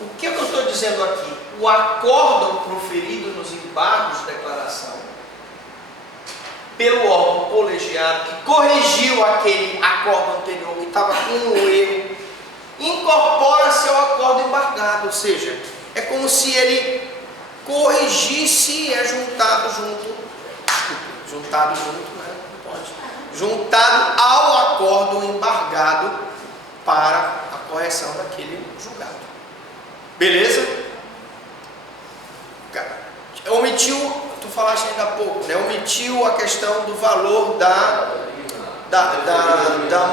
O que eu estou dizendo aqui? O acórdão proferido nos embargos de declaração pelo órgão colegiado que corrigiu aquele acórdão anterior que estava com um erro, incorpora-se ao acórdão embargado, ou seja, é como se ele corrigisse e é juntado ao acórdão embargado para a correção daquele julgado. Beleza? Omitiu, tu falaste ainda há pouco, né? Omitiu a questão do valor da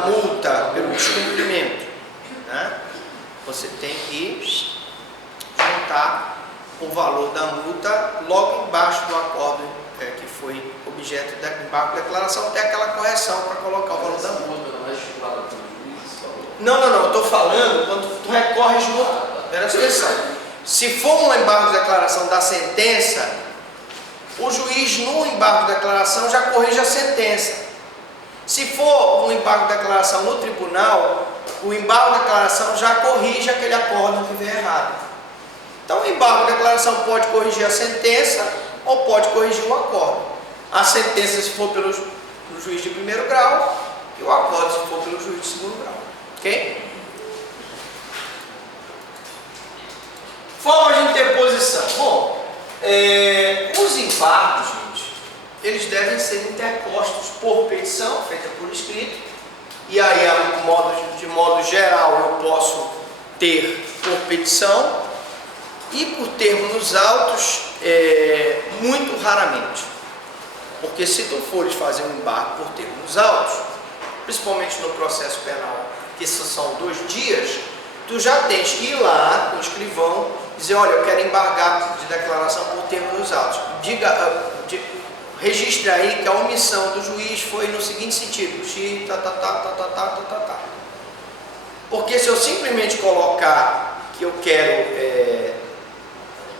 multa pelo descumprimento, né? Você tem que juntar o valor da multa logo embaixo do acordo que foi objeto da embargo de declaração, tem aquela correção para colocar o valor da multa. Não, eu estou falando quando tu recorres no... Presta atenção. Se for um embargo de declaração da sentença, o juiz no embargo de declaração já corrige a sentença. Se for um embargo de declaração no tribunal, o embargo de declaração já corrige aquele acórdão que veio errado. Então o embargo de declaração pode corrigir a sentença ou pode corrigir o acórdão. A sentença se for pelo juiz de primeiro grau e o acórdão se for pelo juiz de segundo grau. Ok? Forma de interposição. Bom, os embargos, gente, eles devem ser interpostos por petição, feita por escrito, e aí, de modo geral, eu posso ter por petição e por termos nos autos, muito raramente. Porque se tu fores fazer um embargo por termos nos autos, principalmente no processo penal, que são 2 dias, tu já tens que ir lá com o escrivão dizer, olha, eu quero embargar de declaração por termos nos autos. Registre aí que a omissão do juiz foi no seguinte sentido, Porque se eu simplesmente colocar que eu quero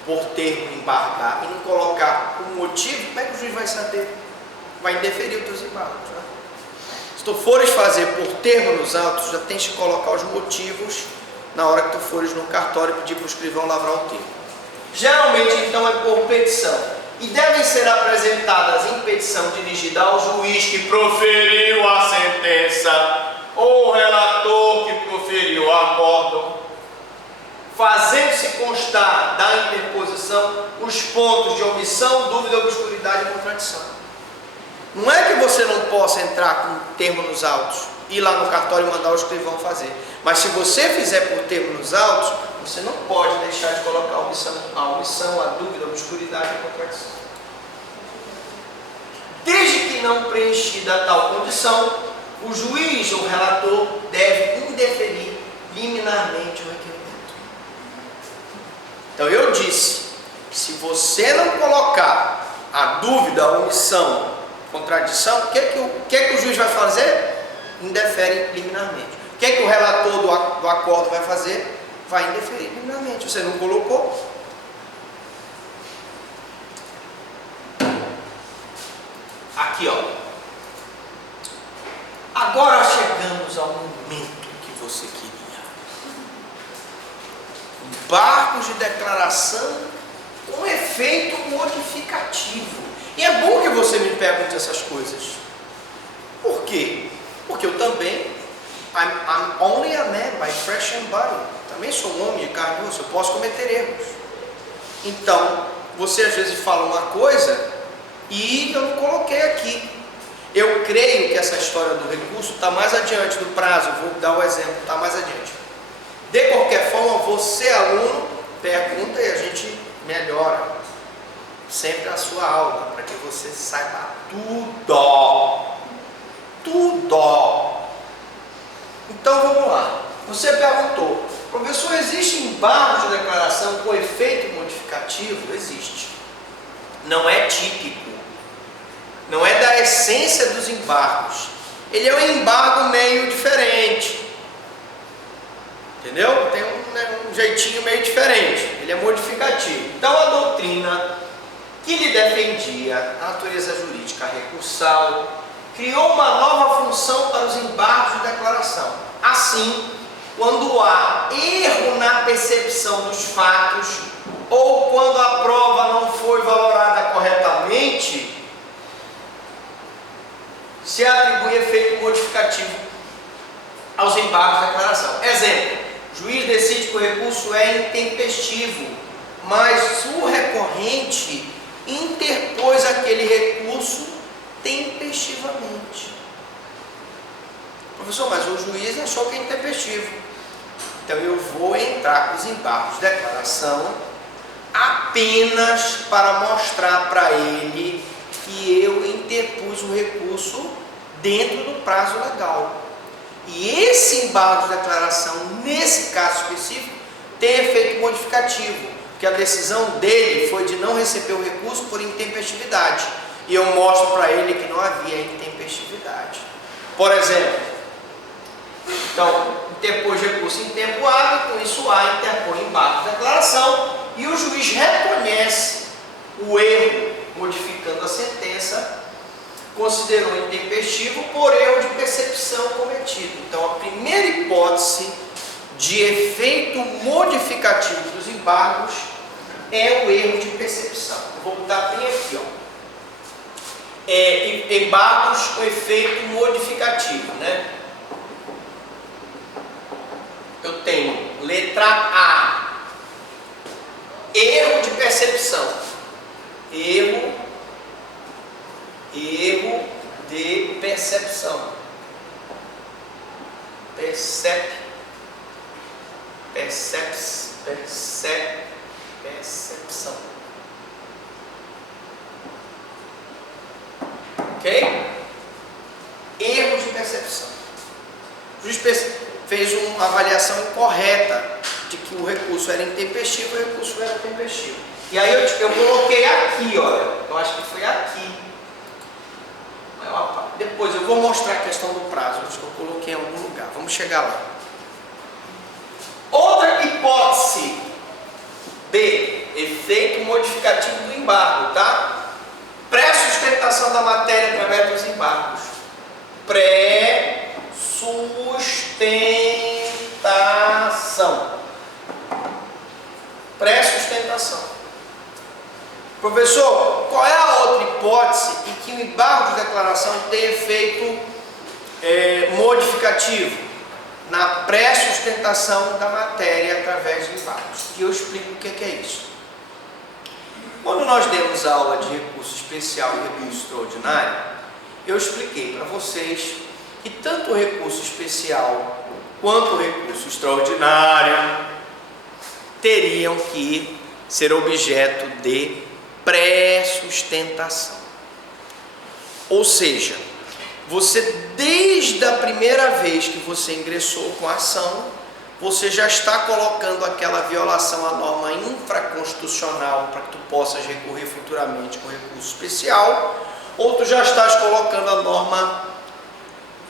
por termo embargar e não colocar o motivo, como é que o juiz vai saber? Vai indeferir os teus embargos, né? Se tu fores fazer por termo nos autos, já tens que colocar os motivos na hora que tu fores no cartório e pedir para o escrivão lavrar o termo. Geralmente, então, é por petição. E devem ser apresentadas em petição dirigida ao juiz que proferiu a sentença ou o relator que proferiu o acórdão, fazendo-se constar da interposição os pontos de omissão, dúvida, obscuridade e contradição. Não é que você não possa entrar com termo nos autos, ir lá no cartório e mandar o escrivão fazer. Mas se você fizer por termo nos autos, você não pode deixar de colocar a omissão, a dúvida, a obscuridade e a contradição. Desde que não preenchida tal condição, o juiz ou relator deve indeferir liminarmente o requerimento. Então eu disse, se você não colocar a dúvida, a omissão, contradição, o que o juiz vai fazer? Indefere liminarmente. O que o relator do acordo vai fazer? Vai indeferir liminarmente. Você não colocou? Aqui, ó. Agora chegamos ao momento que você queria. Embargos de declaração com efeito modificativo. E é bom que você me pergunte essas coisas. Por quê? Porque eu também, I'm only a man by flesh and body. Também sou um homem de carne e osso, eu posso cometer erros. Então, você às vezes fala uma coisa e eu não coloquei aqui. Eu creio que essa história do recurso está mais adiante do prazo, vou dar o exemplo, está mais adiante. De qualquer forma, você, aluno, pergunta e a gente melhora sempre a sua aula, para que você saiba tudo. Então vamos lá. Você perguntou, professor, existe embargo de declaração com efeito modificativo? Existe. Não é típico. Não é da essência dos embargos. Ele é um embargo meio diferente. Entendeu? Tem um jeitinho meio diferente. Ele é modificativo. Então a doutrina que lhe defendia a natureza jurídica recursal criou uma nova função para os embargos de declaração. Assim, quando há erro na percepção dos fatos ou quando a prova não foi valorada corretamente, se atribui efeito modificativo aos embargos da declaração. Exemplo, o juiz decide que o recurso é intempestivo, mas o recorrente interpôs aquele recurso tempestivamente. Professor, mas o juiz achou que é intempestivo. Então eu vou entrar com os embargos de declaração apenas para mostrar para ele que eu interpus o recurso dentro do prazo legal. E esse embargo de declaração, nesse caso específico, tem efeito modificativo, porque a decisão dele foi de não receber o recurso por intempestividade. E eu mostro para ele que não havia intempestividade. Por exemplo, então, interpôs recurso em tempo hábil, com isso A interpõe embargo de declaração e o juiz reconhece o erro, modificando a sentença, considerou intempestivo por erro de percepção cometido. Então, a primeira hipótese de efeito modificativo dos embargos é o erro de percepção. Eu vou botar bem aqui, ó. Embargos com efeito modificativo, né? Eu tenho letra A, erro de percepção, erro de percepção, percepção, ok? Erro de percepção. O juiz fez uma avaliação incorreta de que o recurso era intempestivo e o recurso era tempestivo. E aí eu coloquei aqui, olha, eu acho que foi aqui. Depois eu vou mostrar a questão do prazo, acho que eu coloquei em algum lugar, vamos chegar lá. Outra hipótese B, efeito modificativo do embargo, tá? Pré-sustentação da matéria através dos embargos. Pré-sustentação. Professor, qual é a outra hipótese em que o embargo de declaração tem efeito modificativo? Na pré-sustentação da matéria através de embargos. E eu explico o que é isso. Quando nós demos aula de recurso especial e recurso extraordinário, eu expliquei para vocês que tanto o recurso especial quanto o recurso extraordinário teriam que ser objeto de pré-sustentação. Ou seja, você desde a primeira vez que você ingressou com a ação, você já está colocando aquela violação à norma infraconstitucional para que tu possas recorrer futuramente com recurso especial, ou tu já estás colocando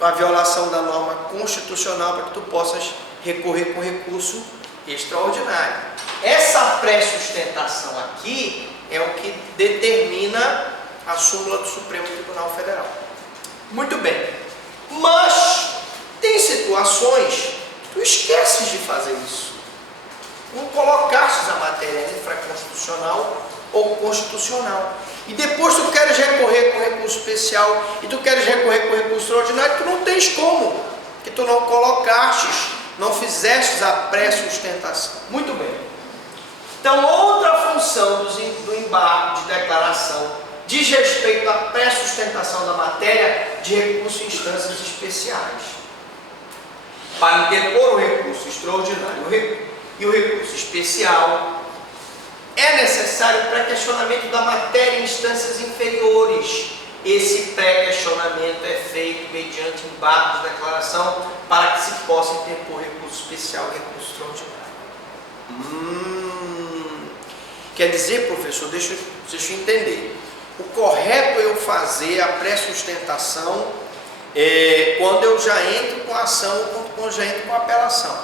a violação da norma constitucional para que tu possas recorrer com recurso extraordinário. Essa pré-sustentação aqui é o que determina a súmula do Supremo Tribunal Federal. Muito bem, mas tem situações que tu esqueces de fazer isso. Não colocaste a matéria infraconstitucional ou constitucional. E depois tu queres recorrer com recurso especial e tu queres recorrer com recurso extraordinário, tu não tens como, porque tu não colocastes, não fizestes a pré-sustentação. Muito bem. Então, outra função do embargo de declaração diz respeito à pré-sustentação da matéria de recurso em instâncias especiais. Para interpor o recurso extraordinário e o recurso especial, é necessário o pré-questionamento da matéria em instâncias inferiores. Esse pré-questionamento é feito mediante embargos de declaração para que se possa interpor recurso especial e recurso extraordinário. Quer dizer, professor, deixa eu entender. O correto é eu fazer a pré-sustentação quando eu já entro com a ação ou quando eu já entro com a apelação.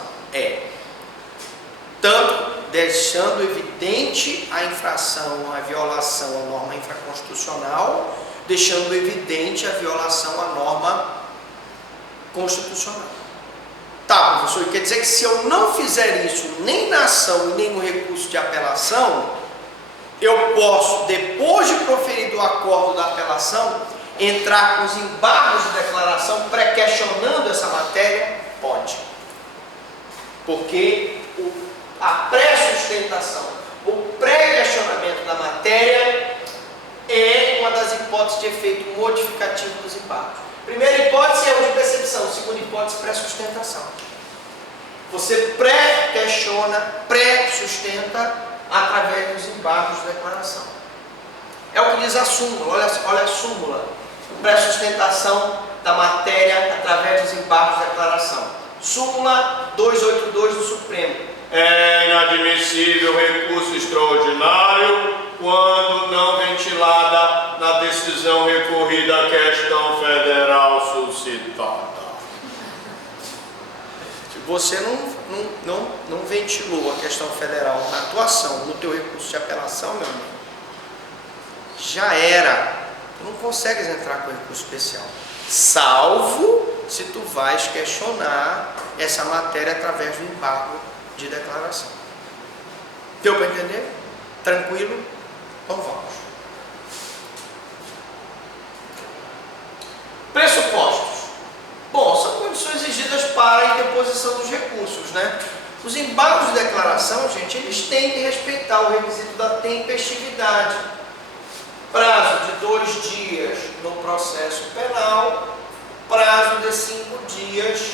Tanto deixando evidente a infração, a violação à norma infraconstitucional, deixando evidente a violação à norma constitucional. Tá, professor, quer dizer que se eu não fizer isso nem na ação e nem no recurso de apelação, eu posso, depois de proferido o acordo da apelação, entrar com os embargos de declaração pré-questionando essa matéria? Pode. Porque a pré-sustentação, o pré-questionamento da matéria é uma das hipóteses de efeito modificativo dos embargos. Primeira hipótese é o de percepção, segunda hipótese, pré-sustentação. Você pré-questiona, pré-sustenta através dos embargos de declaração. É o que diz a súmula, olha a súmula. Pré-sustentação da matéria através dos embargos de declaração. Súmula 282 do Supremo. É inadmissível recurso extraordinário quando não ventilada na decisão recorrida à questão federal suscitada. Se você não ventilou a questão federal na atuação, no teu recurso de apelação, meu amigo, já era. Tu não consegues entrar com recurso especial, salvo se tu vais questionar essa matéria através do embargo de declaração. Deu para entender? Tranquilo? Então vamos. Pressupostos. Bom, são condições exigidas para a interposição dos recursos, né? Os embargos de declaração, gente, eles têm que respeitar o requisito da tempestividade. Prazo de 2 dias no processo penal, prazo de 5 dias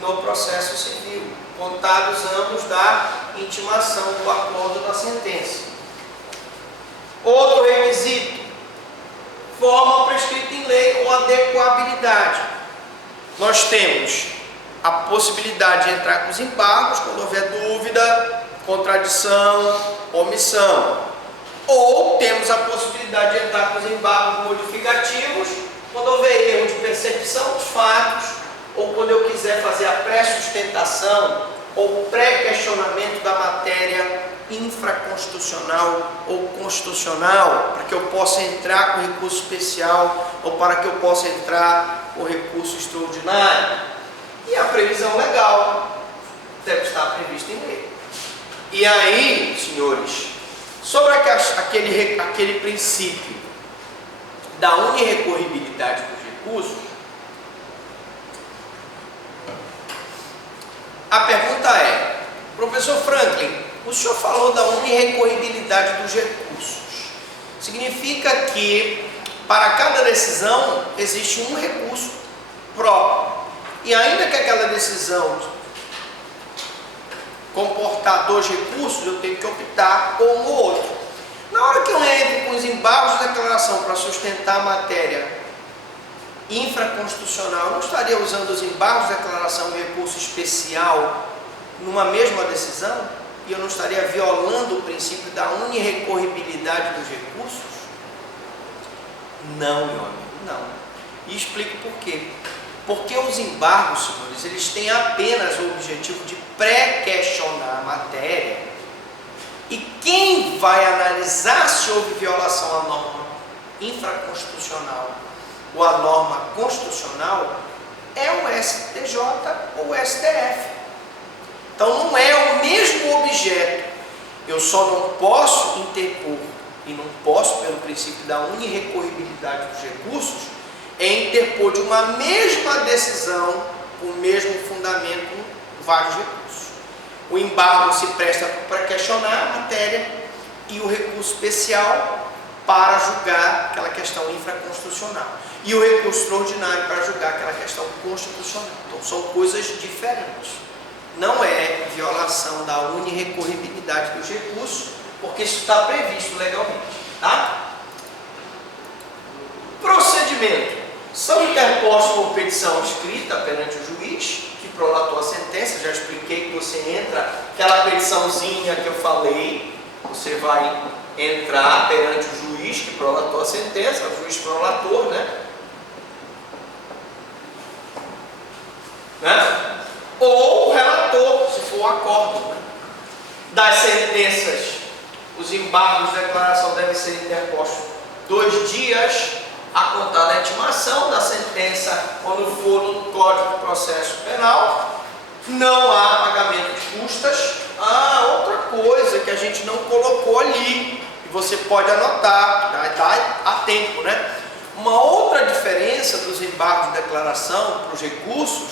no processo civil, contados ambos da intimação do acordo da sentença. Outro requisito, forma prescrita em lei ou adequabilidade. Nós temos a possibilidade de entrar com os embargos quando houver dúvida, contradição, omissão. Ou temos a possibilidade de entrar com os embargos modificativos quando houver erro de percepção dos fatos, ou quando eu quiser fazer a pré-sustentação ou pré-questionamento da matéria infraconstitucional ou constitucional, para que eu possa entrar com recurso especial ou para que eu possa entrar com recurso extraordinário. E a previsão legal deve estar prevista em lei. E aí, senhores, sobre aquele princípio da unirrecorribilidade dos recursos, a pergunta é: professor Franklin, o senhor falou da unirrecorribilidade dos recursos. Significa que para cada decisão existe um recurso próprio. E ainda que aquela decisão comportar 2 recursos, eu tenho que optar por um ou outro. Na hora que eu entro com os embargos de declaração para sustentar a matéria infraconstitucional, eu não estaria usando os embargos de declaração e recurso especial numa mesma decisão? E eu não estaria violando o princípio da unirrecorribilidade dos recursos? Não, meu amigo, não. E explico por quê. Porque os embargos, senhores, eles têm apenas o objetivo de pré-questionar a matéria. E quem vai analisar se houve violação à norma infraconstitucional ou à norma constitucional é o STJ ou o STF. Então não é o mesmo objeto. Eu só não posso interpor e não posso, pelo princípio da unirrecorribilidade dos recursos, interpor de uma mesma decisão, com o mesmo fundamento, vários recursos. O embargo se presta para questionar a matéria e o recurso especial para julgar aquela questão infraconstitucional. E o recurso extraordinário para julgar aquela questão constitucional. Então são coisas diferentes. Não é violação da unirrecorribilidade dos recursos, porque isso está previsto legalmente. Tá? Procedimento. São interpostos por petição escrita perante o juiz, que prolatou a sentença. Já expliquei que você entra, aquela petiçãozinha que eu falei, você vai entrar perante o juiz que prolatou a sentença, o juiz prolator, né? Ou o relator, se for o acordo, né? Das sentenças, os embargos de declaração devem ser interpostos 2 dias a contar da intimação da sentença, quando for no Código de Processo Penal, não há pagamento de custas. Outra coisa que a gente não colocou ali, e você pode anotar, está a tempo, né? Uma outra diferença dos embargos de declaração para os recursos,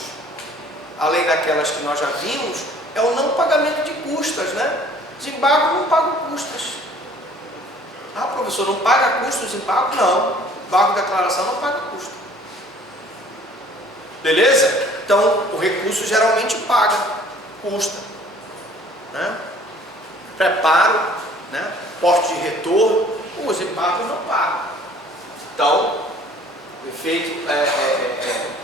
além daquelas que nós já vimos, é o não pagamento de custas, né? Os embargos não pagam custas. Professor, não paga custo os embargos? Não. Embargo de declaração não paga custo. Beleza? Então, o recurso geralmente paga, custa, né? Preparo, né? Porte de retorno, os embargos não pagam. Então, o efeito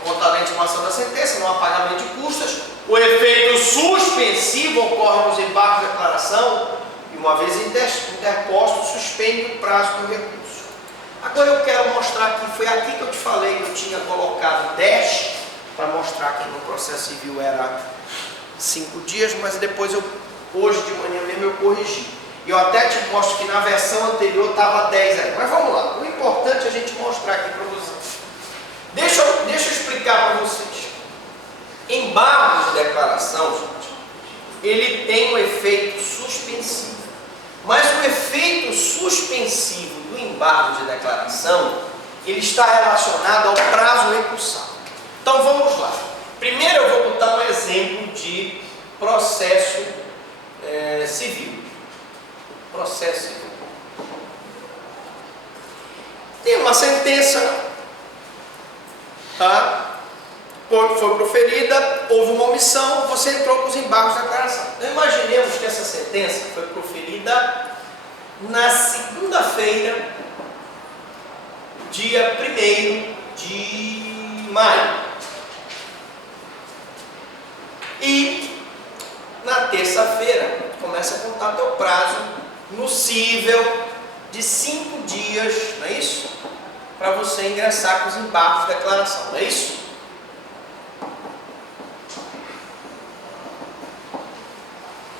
contra a intimação da sentença, não há pagamento de custas. O efeito suspensivo ocorre nos embargos de declaração e, uma vez interposto, suspende o prazo do recurso. Agora eu quero mostrar aqui, foi aqui que eu te falei que eu tinha colocado 10, para mostrar que no processo civil era 5 dias, mas depois hoje de manhã mesmo eu corrigi. E eu até te mostro que na versão anterior estava 10 aí. Mas vamos lá, o importante é a gente mostrar aqui para vocês. Deixa eu explicar para vocês. Embargo de declaração, gente, ele tem um efeito suspensivo. Mas o efeito suspensivo do embargo de declaração, ele está relacionado ao prazo recursal. Então vamos lá. Primeiro eu vou botar um exemplo de processo civil. Processo civil. Tem uma sentença, tá? Foi proferida, houve uma omissão, você entrou com os embargos de declaração. Então imaginemos que essa sentença foi proferida na segunda-feira, dia 1º de maio. E na terça-feira começa a contar teu prazo nocível de 5 dias, não é isso? Para você ingressar com os embargos de declaração, não é isso?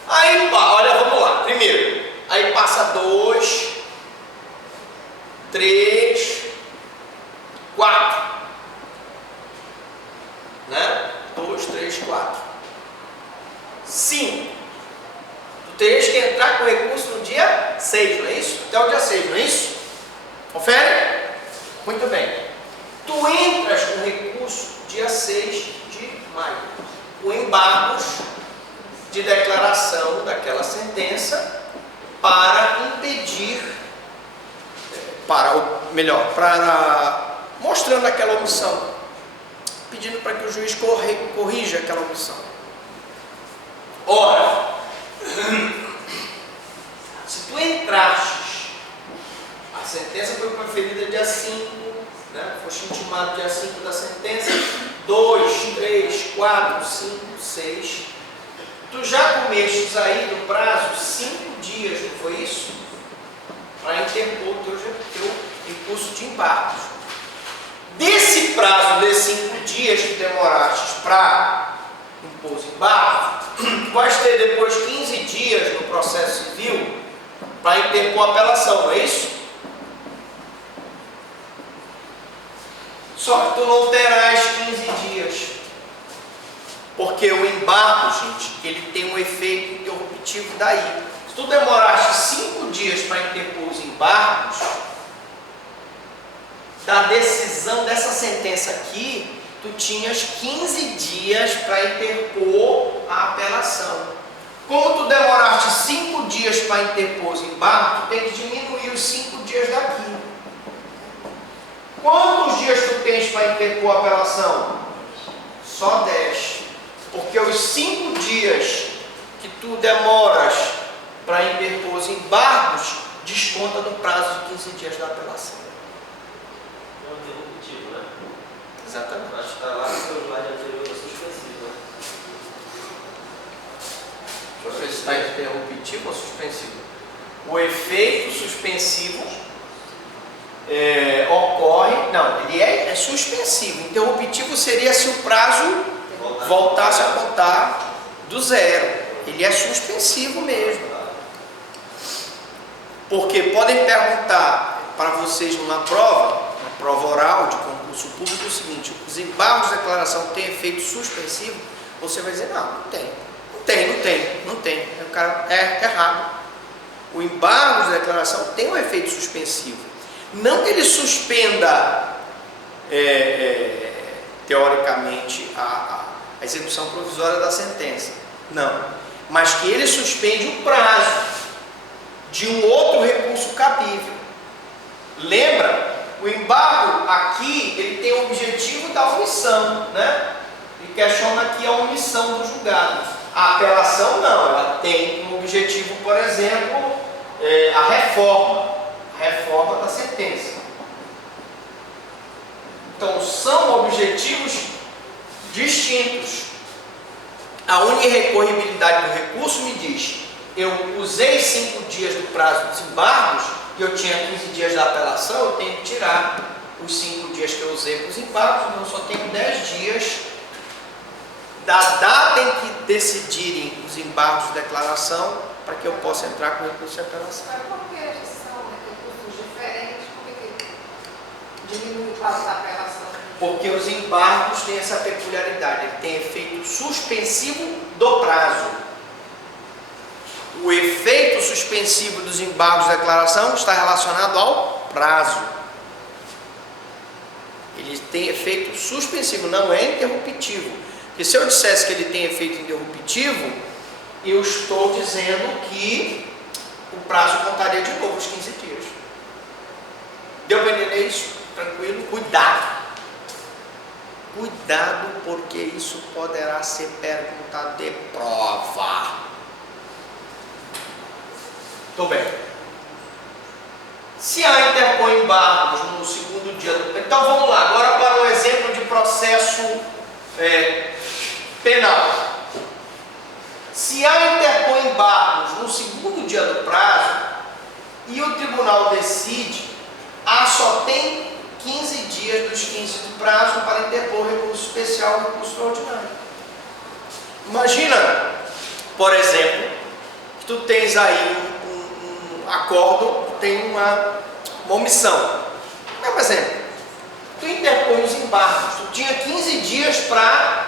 Aí, olha, vamos lá. Primeiro, aí passa 2, 3, 4, né? 2, 3, 4, 5. Tu terias que entrar com o recurso no dia 6, não é isso? Até o dia 6, não é isso? Confere? Muito bem. Tu entras com o recurso dia 6 de maio, com embargos de declaração daquela sentença para impedir, mostrando aquela omissão, pedindo para que o juiz corrija aquela omissão. Ora, se tu entrastes, a sentença foi proferida dia 5, né? Foste intimado dia 5 da sentença, 2, 3, 4, 5, 6, tu já comestes aí no prazo 5 dias, não foi isso? Para interpor o teu recurso de embargos. Desse prazo de 5 dias que demoraste para impor os embargos, vais ter depois 15 dias no processo civil para interpor a apelação, não é isso? Só que tu não terás 15 dias. Porque o embargo, gente, ele tem um efeito interruptivo daí. Se tu demoraste 5 dias para interpor os embargos, da decisão dessa sentença aqui, tu tinhas 15 dias para interpor a apelação. Como tu demoraste 5 dias para interpor os embargos, tu tem que diminuir os 5 dias daqui. Quantos dias tu tens para interpor a apelação? Só 10. Porque os 5 dias que tu demoras para interpor os embargos, desconta no prazo de 15 dias da apelação. É um interruptivo, né? Exatamente. Acho que está lá no seu slide anterior, suspensivo. Deixa eu ver se está interruptivo ou suspensivo. O efeito suspensivo ocorre... Não, ele é suspensivo. Interruptivo seria se o prazo voltasse a contar do zero. Ele é suspensivo mesmo. Porque podem perguntar para vocês numa prova oral de concurso público o seguinte: os embargos de declaração têm efeito suspensivo? Você vai dizer, não tem. O cara é errado. O embargo de declaração tem um efeito suspensivo. Não que ele suspenda, teoricamente, a execução provisória da sentença. Não. Mas que ele suspende o prazo de um outro recurso cabível. Lembra? O embargo aqui, ele tem o objetivo da omissão, né? Ele questiona aqui a omissão do julgado. A apelação não, ela tem um objetivo, por exemplo, a reforma da sentença. Então, são objetivos distintos. A unirrecorribilidade do recurso me diz, eu usei 5 dias do prazo dos embargos, e eu tinha 15 dias da apelação, eu tenho que tirar os 5 dias que eu usei para os embargos, então eu só tenho 10 dias da data em que decidirem os embargos de declaração para que eu possa entrar com o recurso de apelação. Mas por que são recursos diferentes? Por que diminui o prazo da apelação? Porque os embargos têm essa peculiaridade, ele tem efeito suspensivo do prazo. O efeito suspensivo dos embargos de declaração está relacionado ao prazo. Ele tem efeito suspensivo, não é interruptivo. Porque se eu dissesse que ele tem efeito interruptivo, eu estou dizendo que o prazo contaria de novo os 15 dias. Deu para entender isso? Tranquilo? Cuidado. Cuidado, porque isso poderá ser pergunta de prova. Estou bem. Se há interpõe embargos no segundo dia do... Então vamos lá, agora para um exemplo de processo penal. Se há interpõe embargos no segundo dia do prazo e o tribunal decide, só tem 15 dias dos 15 do prazo para interpor recurso especial e recurso extraordinário. Imagina, por exemplo, que tu tens aí um acordo, tem uma omissão. Por exemplo, tu interpõe os embargos, tu tinha 15 dias para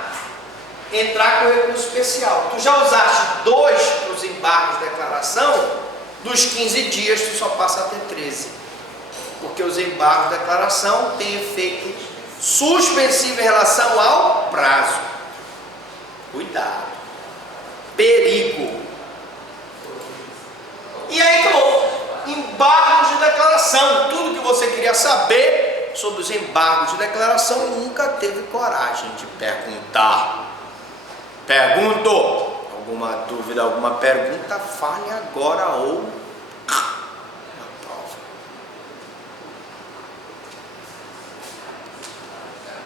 entrar com o recurso especial. Tu já usaste 2 para os embargos de declaração, dos 15 dias tu só passa a ter 13. Porque os embargos de declaração têm efeito suspensivo em relação ao prazo. Cuidado. Perigo. E aí, acabou. Embargos de declaração. Tudo que você queria saber sobre os embargos de declaração e nunca teve coragem de perguntar. Pergunto. Alguma dúvida, alguma pergunta? Fale agora ou